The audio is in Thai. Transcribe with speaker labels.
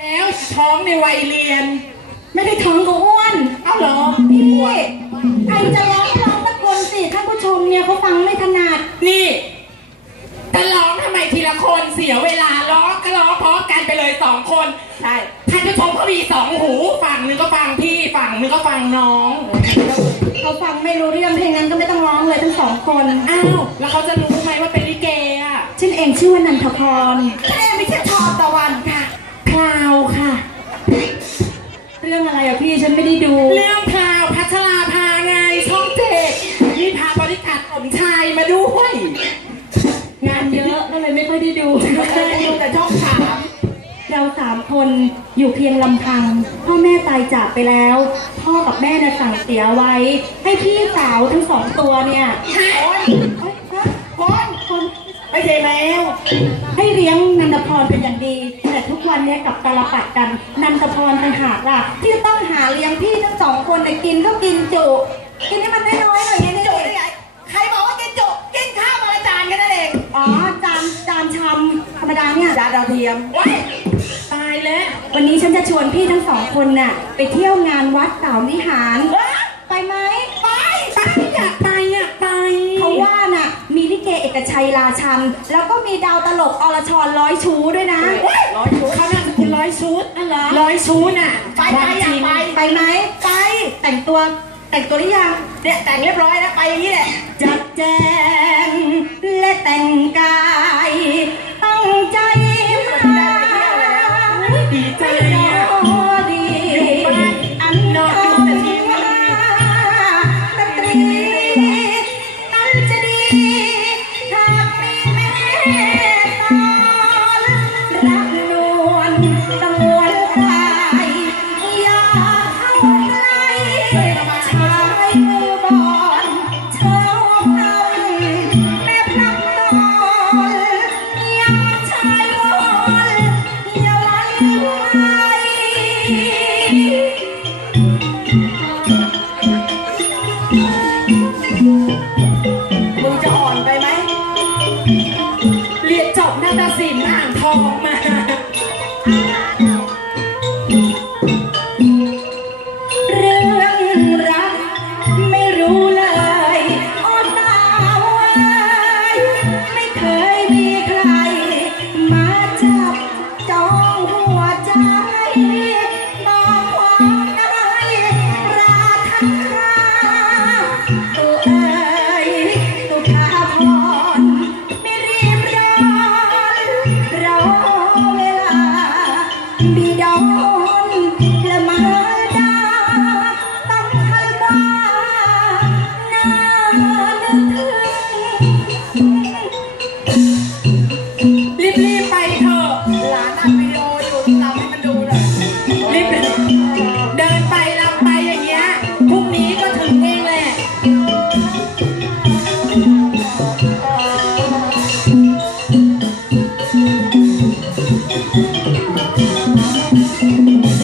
Speaker 1: แล้วท้องในวัยเรียน
Speaker 2: ไม่ได้ท้องก็อ้วน
Speaker 1: เอ้าเหรอ
Speaker 2: พี่ใครจะร้องร้องตะโกนสิท่านผู้ชมเนี่ยเขาฟังไม่ถนัด
Speaker 1: นี่จะร้องทำไมทีละคนเสียเวลาร้องก็ร้องพร้อมกันไปเลยสองคน
Speaker 2: ใช่
Speaker 1: ท่านผู้ชมเขามีสองหูฝั่งหนึ่งก็ฟังพี่ฝั่งหนึ่งก็ฟังน้อง
Speaker 2: เขาฟังไม่รู้เรื่องเพลงนั้นก็ไม่ต้องร้องเลยทั้งสองคน
Speaker 1: อ้าวแล้วเขาจะรู้ไหมว่าเป็นลิเกอะ
Speaker 2: ฉันเองชื่อว่านันทพร
Speaker 1: แค่ไม่ใช่ทอตะวันค่ะ รื่
Speaker 2: องอะไรอะพี่ฉันไม่ได้ดู
Speaker 1: เรื่องพราวพัชราภาไงช่องเจ็ดนี่พาบริการสมชายมาด้วย
Speaker 2: งานเยอะก็เลยไม่ค่อยได้ดู
Speaker 1: เคยดูแต่ช่องสาม
Speaker 2: เราสามคนอยู่เพียงลำพัง พ่อแม่ตายจากไปแล้ว พ่อกับแม่น่ะสั่งเสียไว้ ให้พี่สาวทั้งสองตัวเนี่ย
Speaker 1: ฮะ
Speaker 2: เอ้ยฮะ
Speaker 1: คน
Speaker 2: คน
Speaker 1: ไม่ใช่แมว
Speaker 2: ให้เลี้ยงนันทพรเป็นอย่างดี แต่ทุกวันเนี้กลับตาลปัดกัน นันทพรต่างหากล่ะ ที่จะต้องหาเลี้ยงพี่ทั้งสองคนเนี่ยกินก็กินจุ กินให้มันน้อยๆหน่อยไงนี่
Speaker 1: จุได้ไงใครบอกว่ากินจุกินข้าวมาละจานกันนั่นเอง
Speaker 2: อ๋อจานจานชามธรรมดาเนี่ย
Speaker 1: จานดาวเทียม ว้ายตายแล้ว
Speaker 2: วันนี้ฉันจะชวนพี่ทั้งสองคนน่ะไปเที่ยวงานวัดเสาวิหาร
Speaker 1: ว้าย
Speaker 2: ไปไหม
Speaker 1: ก
Speaker 2: เอกชัยราชัน แล้วก็มีดาวตลกอรชรร้อยชูด้วยนะ
Speaker 1: ว้ายร้อยชุดเขาน่าจะเป็นร้อยชุด
Speaker 2: อ๋อเหรอ
Speaker 1: ร้อยชุดน่ะ
Speaker 2: ไปไปอยากไป ไปไหมไปแต่งตัวแต่งตัวหรือยัง
Speaker 1: เนี่ยแต่งเรียบร้อยแล้วไปอย่างนี้แหละ
Speaker 2: จัดแจง มื
Speaker 1: อ
Speaker 2: บอลชอบทำแม่พลับนอนยังชายวอนอย่าหวันไหว
Speaker 1: มึงจะอ่อนไปไหม เรียนจบนาฏศิลป์อ่างทองมา